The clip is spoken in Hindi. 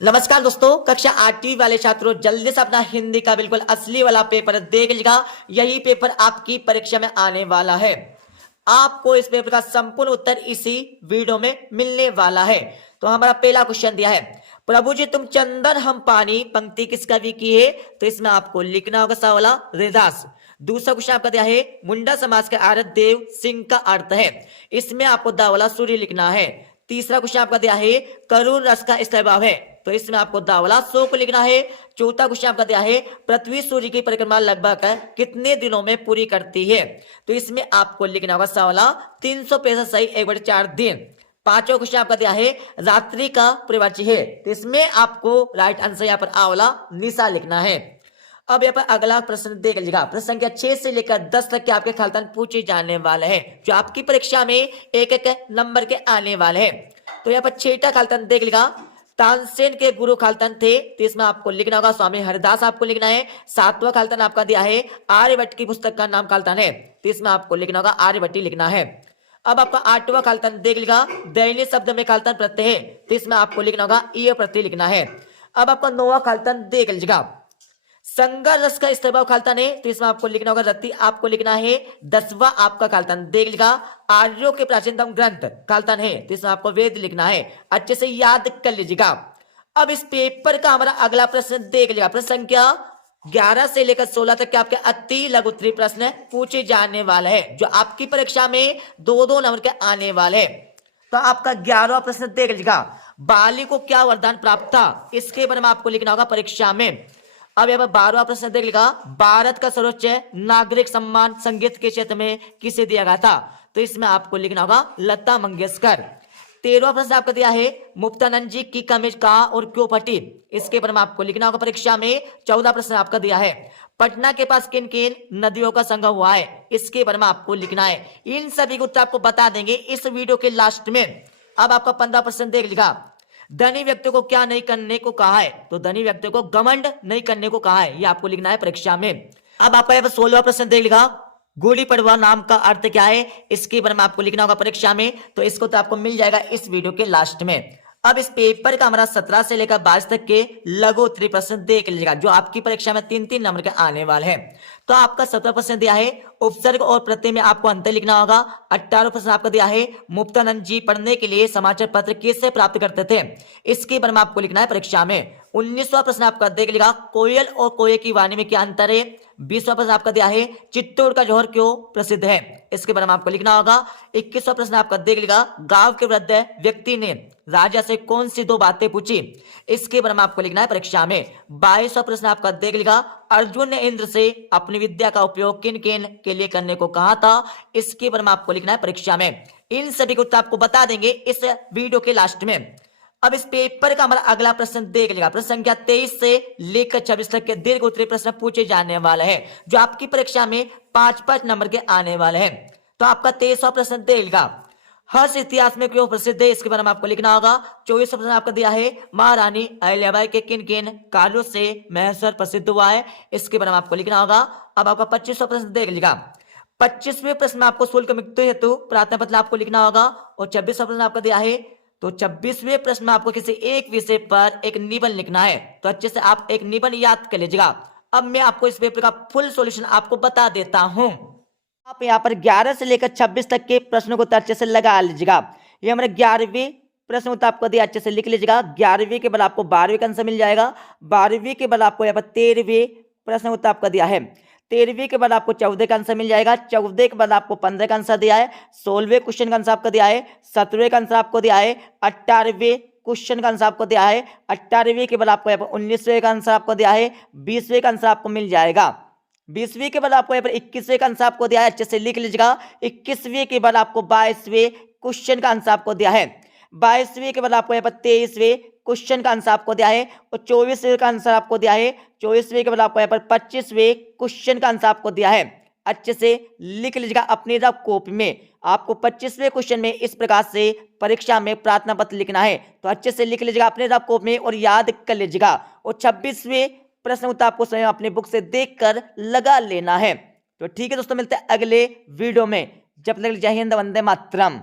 नमस्कार दोस्तों, कक्षा 8वीं वाले छात्रों, जल्दी से अपना हिंदी का बिल्कुल असली वाला पेपर देख लीजिएगा। यही पेपर आपकी परीक्षा में आने वाला है। आपको इस पेपर का संपूर्ण उत्तर इसी वीडियो में मिलने वाला है। तो हमारा पहला क्वेश्चन दिया है, प्रभु जी तुम चंदन हम पानी, पंक्ति किस कवि की है? तो इसमें आपको लिखना होगा सवाला रैदास। दूसरा क्वेश्चन आपका दिया है, मुंडा समाज के आराध्य देव सिंह का अर्थ है। इसमें आपको दावला सूर्य लिखना है। तीसरा क्वेश्चन आपका दिया है, करुण रस का स्वभाव है। तो इसमें आपको दावला सो को लिखना है। चौथा क्वेश्चन आपका दिया है, पृथ्वी सूर्य की परिक्रमा लगभग कितने दिनों में पूरी करती है? तो इसमें आपको लिखना होगा सवाला 365 सही 1/4 दिन। पांचवा क्वेश्चन आपका दिया है, रात्रि का परिवाची है। तो इसमें आपको राइट आंसर यहाँ पर आवला निशा लिखना है। अब यहाँ पर अगला प्रश्न देख लीजिएगा। प्रश्न संख्या 6 से लेकर 10 तक के आपके खालिदान पूछे जाने वाले हैं, जो आपकी परीक्षा में एक एक नंबर के आने वाले हैं। तो यहाँ पर 6ठा खालिदान देख लीजिएगा। तानसेन के गुरु खालिदान थे, तो इसमें आपको लिखना होगा स्वामी हरिदास आपको लिखना है। 7वां खालिदान आपका दिया है, आर्यभट्ट की पुस्तक का नाम खालिदान है। तो इसमें आपको लिखना होगा आर्यभट्टी लिखना है। अब आपका 8वां खालिदान देख लीजिएगा। दैनिक शब्द में खालिदान प्रत्यय है, तो इसमें आपको लिखना होगा ईय प्रत्यय लिखना है। अब आपका 9वां खालिदान देख लीजिएगा। संगर रस का स्वभाव खालिदान है, तो इसमें आपको लिखना होगा रति आपको लिखना है। 10वां आपका खालिदान देख लीजिएगा। आर्यों के प्राचीनतम ग्रंथ खालिदान है, तो इसमें आपको वेद लिखना है। अच्छे से याद कर लीजिएगा। अब इस पेपर का हमारा अगला प्रश्न देख लीजिएगा। प्रश्न संख्या 11 से लेकर 16 तक के आपके अति लघु उत्तरीय प्रश्न पूछे जाने वाले हैं, जो आपकी परीक्षा में 2-2 नंबर के आने वाले हैं। तो आपका 11वां प्रश्न देख लीजिएगा। बाली को क्या वरदान प्राप्त था? इसके बारे में आपको लिखना होगा परीक्षा में। अब यहाँ पर 12वां प्रश्न देख लीजिएगा। भारत का सर्वोच्च नागरिक सम्मान संगीत के क्षेत्र में किसे दिया गया था? तो इसमें आपको लिखना होगा लता मंगेशकर। 13वां प्रश्न आपको दिया है, मुक्तानंद जी की कमीज कहाँ और क्यों फटी? इसके बारे में आपको लिखना होगा परीक्षा में। 14वां प्रश्न आपका दिया है, पटना के पास किन किन नदियों का संगम हुआ है? इसके बारे में आपको लिखना है। इन सभी को उत्तर आपको बता देंगे इस वीडियो के लास्ट में। अब आपका 15वां प्रश्न देख लीजिएगा। धनी व्यक्ति को क्या नहीं करने को कहा है? तो धनी व्यक्ति को घमंड नहीं करने को कहा है, ये आपको लिखना है परीक्षा में। अब आपका यहाँ पर 16वां प्रश्न देख लीजिएगा। गुड़ी पड़वा नाम का अर्थ क्या है? इसके बारे में आपको लिखना होगा परीक्षा में। तो इसको तो आपको मिल जाएगा इस वीडियो के लास्ट में। अब इस पेपर का हमारा 17 से लेकर 22 तक के लघु उत्तरीय प्रश्न देख लीजिएगा, जो आपकी परीक्षा में 3-3 नंबर के आने वाले हैं। तो आपका 17 प्रश्न दिया है, उपसर्ग और प्रत्यय में आपको अंतर लिखना होगा। 18वां प्रश्न आपका दिया है, मुक्तानंद जी पढ़ने के लिए समाचार पत्र किससे प्राप्त करते थे? इसके बारे में आपको लिखना है परीक्षा में। 19वां प्रश्न आपका देख लीजिएगा, कोयल और कोये की वाणी में क्या अंतर है? 20वां प्रश्न आपका दिया है, चित्तौड़ का जौहर क्यों प्रसिद्ध है? इसके बारे में आपको लिखना होगा। 21वां प्रश्न आपका देख लीजिएगा, गांव के वृद्ध व्यक्ति ने राजा से कौन सी 2 बातें पूछी? इसके बारे में आपको लिखना है परीक्षा में। 22वां प्रश्न आपका देख लीजिएगा, अर्जुन ने इंद्र से अपनी विद्या का उपयोग किन किन के लिए करने को कहा था? इसके बारे में आपको लिखना है परीक्षा में। इन सभी को उत्तर आपको बता देंगे इस वीडियो के लास्ट में। अब इस पेपर का हमारा अगला प्रश्न देख लेगा। प्रश्न संख्या 23 से लेकर 26 तक के दीर्घ उत्तरीय प्रश्न पूछे जाने वाले हैं, जो आपकी परीक्षा में 5-5 नंबर के आने वाले हैं। तो आपका 23वां प्रश्न देख लेगा, हर्ष इतिहास में क्यों प्रसिद्ध है? इसके बारे में आपको लिखना होगा। 24वां प्रश्न आपका दिया है, महारानी अहिल्याबाई के किन किन कार्यों से मैसूर प्रसिद्ध हुआ है? इसके बारे में आपको लिखना होगा। अब आपका 25वां प्रश्न देख लीजिएगा। 25वें प्रश्न में आपको शुल्क मृत्यु हेतु प्रार्थना पत्र आपको लिखना होगा। और 26वां प्रश्न आपका दिया है, तो 26वें प्रश्न में आपको किसी एक विषय पर एक निबंध लिखना है। तो अच्छे से आप एक निबंध याद कर लीजिएगा। अब मैं आपको इस पेपर का फुल सॉल्यूशन आपको बता देता हूं। आप यहाँ पर 11 से लेकर 26 तक के प्रश्नों को अच्छे से लगा लीजिएगा। ये हमारे 11वें प्रश्न उत्तर आपको दिया, अच्छे से लिख लीजिएगा। 11वीं के बाद आपको 12वीं का आंसर मिल जाएगा। 12वीं के बाद आपको यहाँ पर 13वें प्रश्न उत्तर आपका दिया है। 13वीं के बाद आपको 14 का आंसर मिल जाएगा। 14 के बाद आपको 15 का आंसर दिया है। 16वें क्वेश्चन का आंसर आपका दिया है। 17वें का आंसर आपको दिया है। 18वें क्वेश्चन का आंसर आपको दिया है। 18वीं के बाद आपको यहाँ पर 19वें का आंसर आपको दिया है। 20वें का आंसर आपको मिल जाएगा। 20वीं के बाद आपको यहाँ पर 21वें का आंसर आपको दिया है, अच्छे से लिख लीजिएगा। 21वें के बाद आपको 22वें क्वेश्चन का आंसर आपको दिया है। 22वें के बाद आपको यहाँ पर 23वें क्वेश्चन का आंसर आपको दिया है। और 24वें का आंसर आपको दिया है। 24वें के बाद आपको यहाँ पर 25वें क्वेश्चन का आंसर आपको दिया है। अच्छे से लिख लीजिएगा अपनी रफ कॉपी में। आपको 25वें क्वेश्चन में इस प्रकार से परीक्षा में प्रार्थना पत्र लिखना है। तो अच्छे से लिख लीजिएगा अपने रफ कॉपी में और याद कर लीजिएगा। और 26वें प्रश्न उत्तर आपको स्वयं अपने बुक से देखकर लगा लेना है। तो ठीक है दोस्तों, मिलते हैं अगले वीडियो में। जब तक जय हिंद, वंदे मातरम।